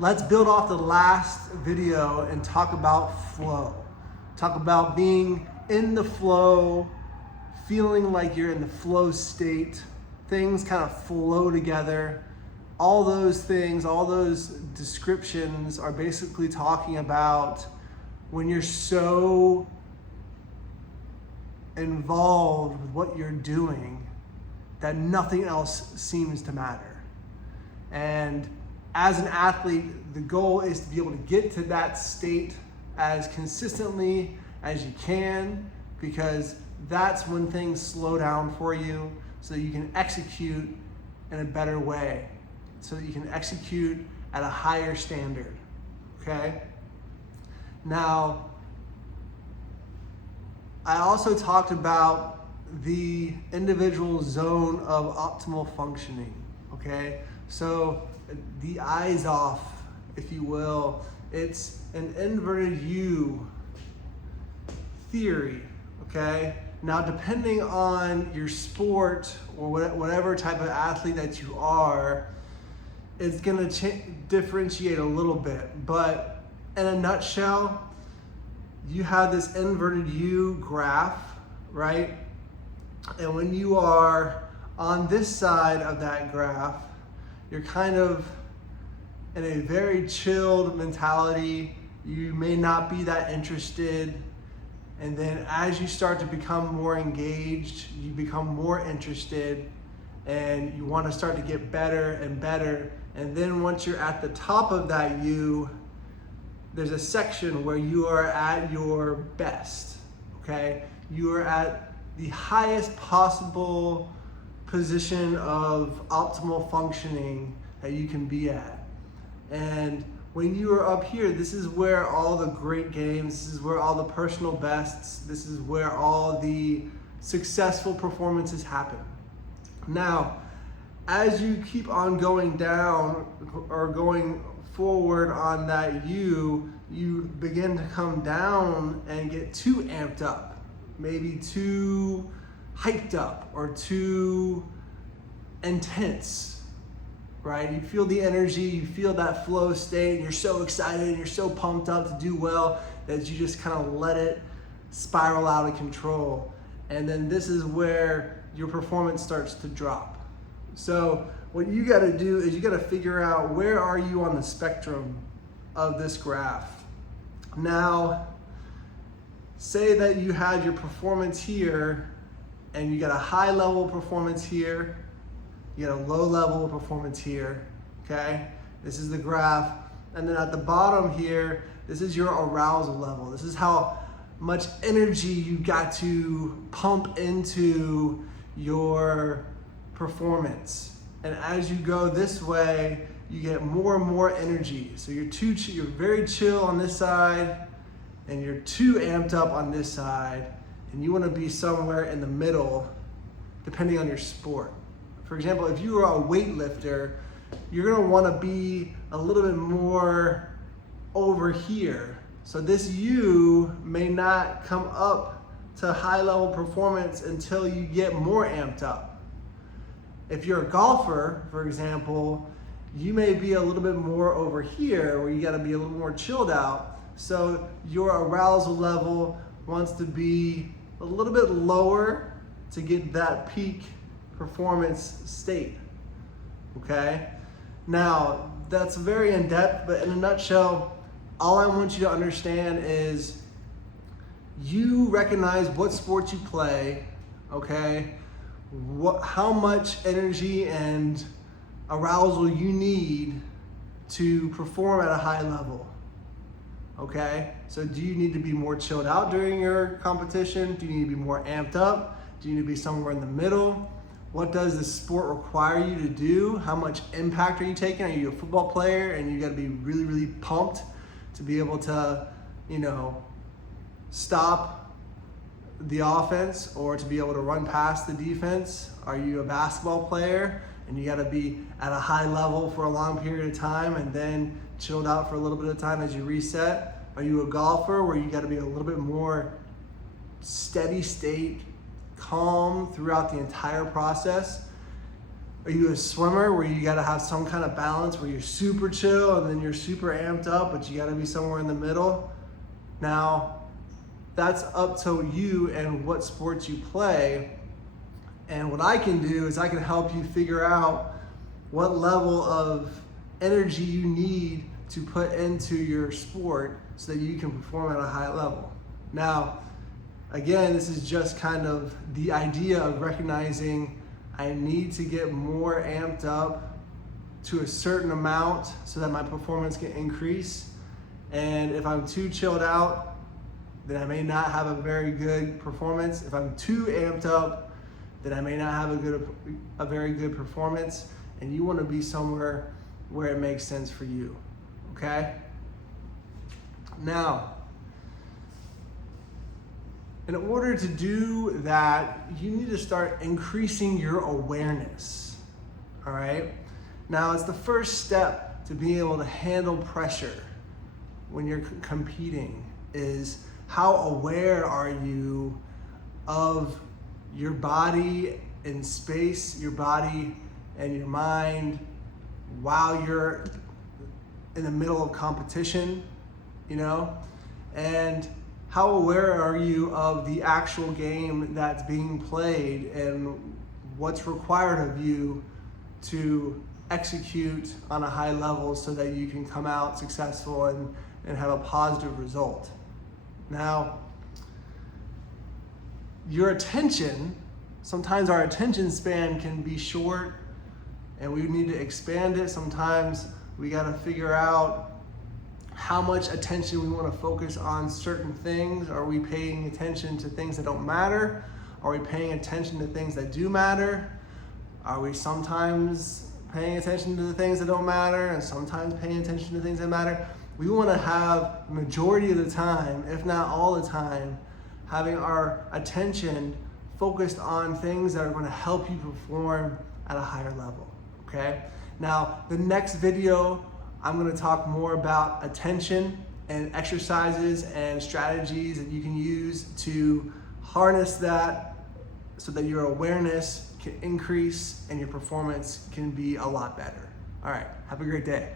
let's build off the last video and talk about flow. Talk about being in the flow, feeling like you're in the flow state. Things kind of flow together. All those things, all those descriptions are basically talking about when you're so involved with what you're doing that nothing else seems to matter. And as an athlete, the goal is to be able to get to that state as consistently as you can, because that's when things slow down for you so that you can execute in a better way, so that you can execute at a higher standard, okay? Now, I also talked about the individual zone of optimal functioning, okay? So the IZOF, if you will, it's an inverted U theory, okay? Now, depending on your sport or whatever type of athlete that you are, it's gonna differentiate a little bit, but in a nutshell, you have this inverted U graph, right? And when you are on this side of that graph, you're kind of in a very chilled mentality. You may not be that interested. And then as you start to become more engaged, you become more interested, and you want to start to get better and better. And then once you're at the top of that U, there's a section where you are at your best, okay? You are at the highest possible position of optimal functioning that you can be at. And when you are up here, this is where all the great games, this is where all the personal bests, this is where all the successful performances happen. Now, as you keep on going down or going forward on that U, you begin to come down and get too amped up, maybe too hyped up or too intense, right? You feel the energy, you feel that flow state, and you're so excited and you're so pumped up to do well that you just kind of let it spiral out of control. And then this is where your performance starts to drop. So what you got to do is you got to figure out, where are you on the spectrum of this graph? Now, say that you had your performance here and you got a high level performance here, you got a low level performance here, okay? This is the graph. And then at the bottom here, this is your arousal level. This is how much energy you got to pump into your performance. And as you go this way, you get more and more energy. So you're very chill on this side, and you're too amped up on this side, and you want to be somewhere in the middle, depending on your sport. For example, if you are a weightlifter, you're going to want to be a little bit more over here. So this U may not come up to high level performance until you get more amped up. If you're a golfer, for example, you may be a little bit more over here where you got to be a little more chilled out. So your arousal level wants to be a little bit lower to get that peak performance state, okay? Now, that's very in-depth, but in a nutshell, all I want you to understand is you recognize what sport you play, okay? How much energy and arousal you need to perform at a high level, okay? So do you need to be more chilled out during your competition? Do you need to be more amped up? Do you need to be somewhere in the middle? What does the sport require you to do? How much impact are you taking? Are you a football player and you gotta be really, really pumped to be able to, stop the offense or to be able to run past the defense? Are you a basketball player and you got to be at a high level for a long period of time and then chilled out for a little bit of time as you reset? Are you a golfer where you got to be a little bit more steady state, calm throughout the entire process? Are you a swimmer where you gotta have some kind of balance where you're super chill and then you're super amped up, but you gotta be somewhere in the middle? Now, that's up to you and what sports you play. And what I can do is I can help you figure out what level of energy you need to put into your sport so that you can perform at a high level. Now, again, this is just kind of the idea of recognizing I need to get more amped up to a certain amount so that my performance can increase. And if I'm too chilled out, then I may not have a very good performance. If I'm too amped up, then I may not have a very good performance. And you want to be somewhere where it makes sense for you, okay? Now, in order to do that, you need to start increasing your awareness, all right? Now, it's the first step to being able to handle pressure when you're competing is how aware are you of your body in space, your body and your mind while you're in the middle of competition, you know? And how aware are you of the actual game that's being played and what's required of you to execute on a high level so that you can come out successful and have a positive result? Now, your attention, sometimes our attention span can be short and we need to expand it. Sometimes we gotta figure out how much attention we wanna focus on certain things. Are we paying attention to things that don't matter? Are we paying attention to things that do matter? Are we sometimes paying attention to the things that don't matter and sometimes paying attention to things that matter? We wanna have the majority of the time, if not all the time, having our attention focused on things that are gonna help you perform at a higher level, okay? Now, the next video, I'm gonna talk more about attention and exercises and strategies that you can use to harness that so that your awareness can increase and your performance can be a lot better. All right, have a great day.